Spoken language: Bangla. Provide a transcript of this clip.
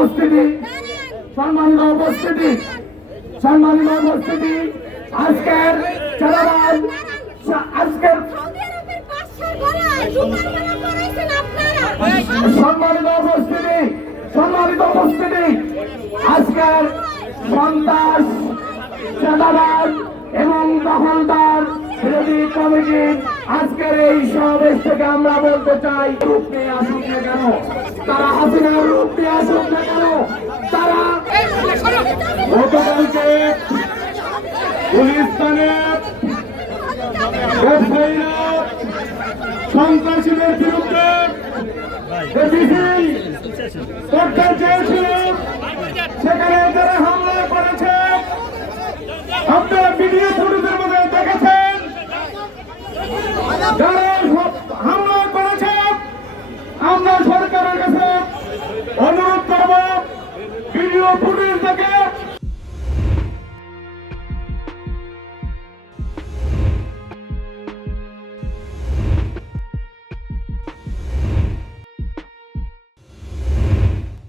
উপস্থিতি, সম্মানিত উপস্থিতি, সম্মানিত উপস্থিতি, আজকের চাঁদাবাজ, আজকের সম্মানিত উপস্থিতি, সম্মানিত উপস্থিতি, আজকের সন্ত্রাস, চাঁদাবাজ এবং দখলদার বিরোধী কমিটি আজকের এই সমাবেশ থেকে আমরা বলতে চাই, রূপ নিয়ে আসুক না কেন, তারা হাসিনার রূপ নিয়ে আসুক না কেন, তারা গতকালকে গুলিস্তানের ব্যবসায়ীরা সন্ত্রাসীদের বিরুদ্ধে করতে চেয়েছিল, সেখানে যারা হামলা করেছে আপনারা ভিডিও ফুটেজের মধ্যে দেখেছেন, যারা হামলা করেছে আমরা সরকারের কাছে অনুরোধ করব ভিডিও ফুটেজ